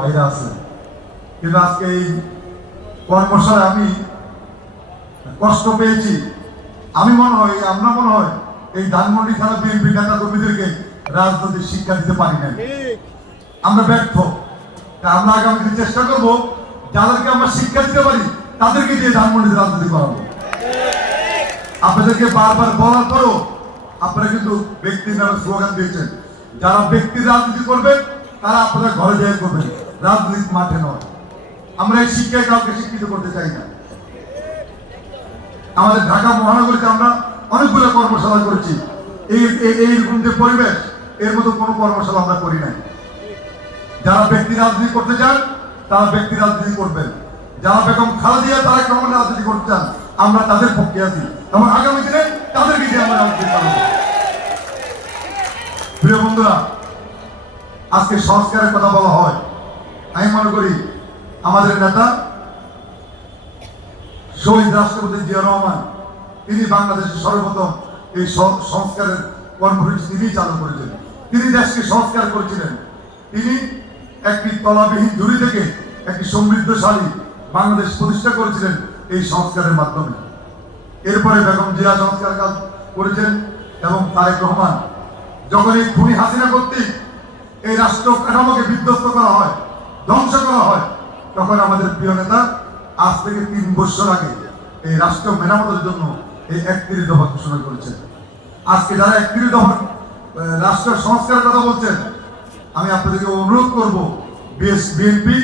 বাইরে আছে, কিন্তু আজকে এই কর্মশালায় আমি কষ্ট পেয়েছি। আমি মনে হয়, আমরা মনে হয় এই ধানমন্ডি থানা বিএনপি নেতা কর্মীদেরকে রাজনৈতিক শিক্ষা দিতে পারি না, আমরা ব্যর্থ। আমরা আগামী দিনে চেষ্টা করব যাদেরকে আমরা শিক্ষা দিতে পারি তাদেরকে দিয়ে ধানমন্ডিতে রাজনীতি করাবো। আপনাদেরকে বারবার বলার পরও আপনারা কিন্তু ব্যক্তির নামে স্লোগান দিয়েছেন। যারা ব্যক্তির রাজনীতি করবেন তারা আপনারা ঘরে যেয়ে করবেন, রাজনীতিক মাঠে নয়। আমরা এই শিক্ষায় কাউকে শিক্ষিত করতে চাই না। আমাদের ঢাকা মহানগরীতে আমরা অনেকগুলো কর্মশালা করেছি। এইরকম যে পরিবেশ, এর মতো কোনো কর্মশালা আমরা করি নাই। যারা ব্যক্তি রাজনীতি করতে চান তারা ব্যক্তি রাজনীতি করবেন, যারা বেগম খালেদা তারেক রহমান রাজনীতি করতে চান আমরা তাদের পক্ষে আছি এবং আগামী দিনে তাদেরকে দিয়ে আমরা রাজনীতি করব। প্রিয় বন্ধুরা, আজকে সংস্কারের কথা বলা হয়। আমি মনে করি আমাদের নেতা শহীদ রাষ্ট্রপতি জিয়া রহমান, তিনি বাংলাদেশের সর্বপ্রথম এই সংস্কারের কর্মসূচি তিনি চালু করেছেন। তিনি দেশকে সংস্কার করেছিলেন। তিনি একটি তলাবিহীন ঝুড়ি থেকে একটি সমৃদ্ধশালী বাংলাদেশ প্রতিষ্ঠা করেছিলেন এই সংস্কারের মাধ্যমে। এরপরে বেগম জিয়া সংস্কার কাজ করেছেন এবং তারেক রহমান। যখন এই খুনি হাসিনা কর্তৃক এই রাষ্ট্র কাঠামোকে বিধ্বস্ত করা হয়, ধ্বংস করা হয়, তখন আমাদের প্রিয় নেতা আজ থেকে 3 বছর আগে এই রাষ্ট্র মেরামতের জন্য এই 31 দফা ঘোষণা করেছেন। আজকে যারা 31 দফা রাষ্ট্র সংস্কারের কথা বলছেন, আমি আপনাদেরকে অনুরোধ করব, বিএনপি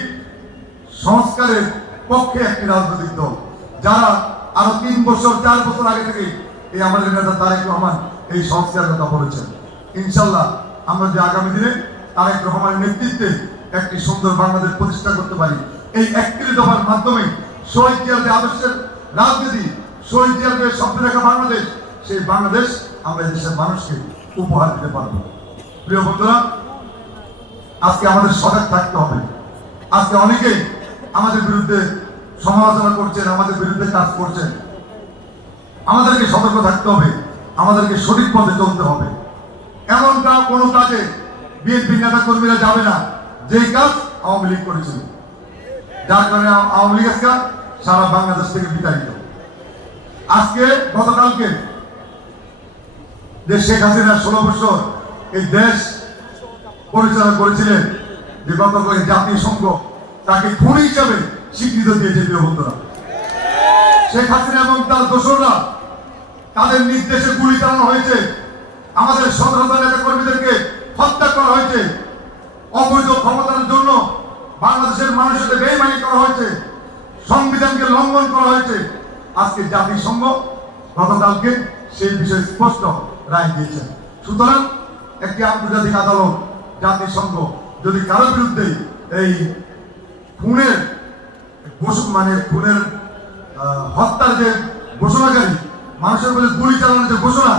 সংস্কারের পক্ষে একটি রাজনৈতিক দল, যারা আরো 3 বছর 4 বছর আগে থেকে এই আমাদের নেতা তারেক রহমান এই সংস্কারের কথা বলেছেন। ইনশাল্লাহ আমরা যে আগামী দিনে তারেক রহমানের নেতৃত্বে একটি সুন্দর বাংলাদেশ প্রতিষ্ঠা করতে পারি। এই 31 দফার মাধ্যমে শহীদ জিয়ার যে আদর্শের রাজনীতি, শহীদ জিয়ার যে স্বপ্ন দেখা বাংলাদেশ, সেই বাংলাদেশ আমরা দেশের মানুষকে উপহার দিতে পারবো। প্রিয় বন্ধুরা, আজকে আমাদের সজাগ থাকতে হবে। আজকে অনেকেই আমাদের বিরুদ্ধে সমালোচনা করছেন, আমাদের বিরুদ্ধে কাজ করছেন। আমাদেরকে সতর্ক থাকতে হবে, আমাদেরকে সঠিক পথে চলতে হবে। এমন কোনো কাজে বিএনপি নেতা কর্মীরা যাবে না যেই কাজ আওয়ামী লীগ করেছিল, যার কারণে আওয়ামী লীগ আজকে সারা বাংলাদেশ থেকে বিতাড়িত। আজকে গতকালকে যে শেখ হাসিনা 16 বছর এই দেশ পরিচালনা করেছিলেন, যে গতকাল জাতিসংঘ তাকে খুনি হিসাবে স্বীকৃত দিয়েছে। প্রিয় বন্ধুরা, শেখ হাসিনা এবং তার দোসররা, তাদের নির্দেশে গুলি চালানো হয়েছে, আমাদের সতেরোটা নেতা কর্মীদেরকে হত্যা করা হয়েছে, অবৈধ ক্ষমতার জন্য বাংলাদেশের মানুষের সাথে বেইমানি করা হয়েছে, সংবিধানকে লঙ্ঘন করা হয়েছে। আজকে জাতিসংঘ গতকালকে সেই বিষয়ে স্পষ্ট রায় দিয়েছেন। সুতরাং একটি আন্তর্জাতিক আদালত, জাতিসংঘ যদি কারোর বিরুদ্ধে এই খুনের খুনের হত্যার যে ঘোষণাকারী, মানুষের মধ্যে গুলি চালানোর যে ঘোষণা,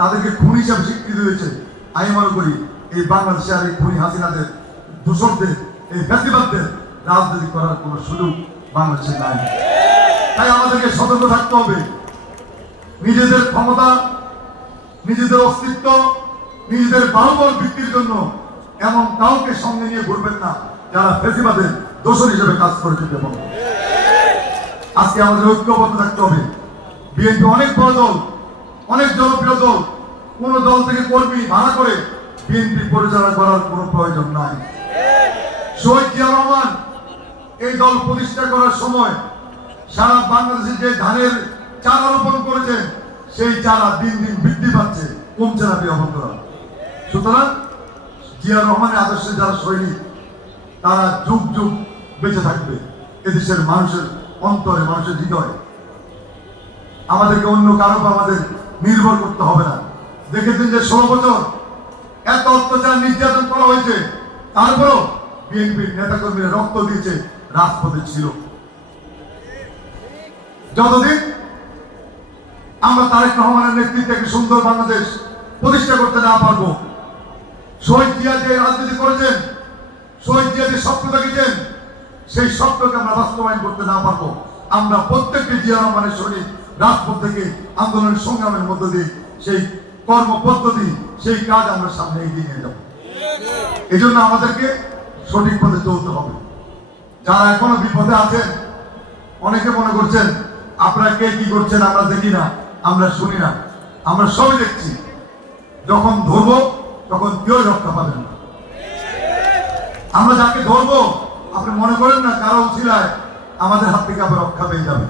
তাদেরকে খুন হিসাবে স্বীকৃতি দিয়েছে, আমি মনে করি এই বাংলাদেশে আর এই খুনি হাসিনাদের, দূষকদের, এই ফ্যাসিবাদদের রাজনীতি করার কোনো সুযোগ বাংলাদেশে নাই। তাই আমাদেরকে সতর্ক থাকতে হবে। নিজেদের ক্ষমতা, নিজেদের অস্তিত্ব, নিজেদের বাহুবল বৃদ্ধির জন্য এমন কাউকে সঙ্গে নিয়ে ঘুরবেন না যারা ফ্যাসিবাদের দোষর হিসেবে কাজ করে যেতে পারে। আজকে আমাদের ঐক্যবদ্ধ থাকতে হবে। বিএনপি অনেক বড় দল, অনেক জনপ্রিয় দল। কোন দল থেকে কর্মী ভাড়া করে বিএনপি পরিচালনা করার কোনো প্রয়োজন নাই। শহীদ জিয়া রহমান এই দল প্রতিষ্ঠা করার সময় সারা বাংলাদেশে যে ধানের চারা রোপণ করেছেন, সেই চারা দিন দিন বৃদ্ধি পাচ্ছে, কমছে না। প্রিয় বন্ধুরা, সুতরাং জিয়া রহমানের আদর্শে যারা সৈনিক, তারা যুগ যুগ বেঁচে থাকবে এদেশের মানুষের অন্তরে, মানুষের হৃদয়ে। আমাদেরকে অন্য কারো উপর আমাদের নির্ভর করতে হবে না। দেখেছেন যে 16 বছর এত অত্যাচার নির্যাতন করা হয়েছে, তারপরও বিএনপির নেতাকর্মীরা রক্ত দিয়েছে, রাজপথে ছিল। যতদিন আমরা তারেক রহমানের নেতৃত্বে একটি সুন্দর বাংলাদেশ প্রতিষ্ঠা করতে না পারবো, শহীদ জিয়া যে রাজনীতি করেছেন, শহীদ জিয়া যে স্বপ্ন দেখেছেন, সেই স্বপ্নকে আমরা বাস্তবায়ন করতে না পারবো, আমরা প্রত্যেকটি জিয়া রহমানের সৈনিক রাজপথ থেকে আন্দোলনের সংগ্রামের মধ্য দিয়ে সেই কর্ম পদ্ধতি, সেই কাজ আমরা সামনে এগিয়ে নিয়ে যাব। এই জন্য আমাদেরকে সঠিক পথে চলতে হবে। যারা এখনো বিপদে আছেন, অনেকে মনে করছেন আপনারা কে কি করছেন আমরা দেখি না, আমরা শুনি না, আমরা সবই দেখছি। যখন ধরবো তখন কেউ রক্ষা পাবেন না। আমরা যাকে ধরবো আপনি মনে করেন না কারো উছিলায় আমাদের হাত থেকে আবার রক্ষা পেয়ে যাবে।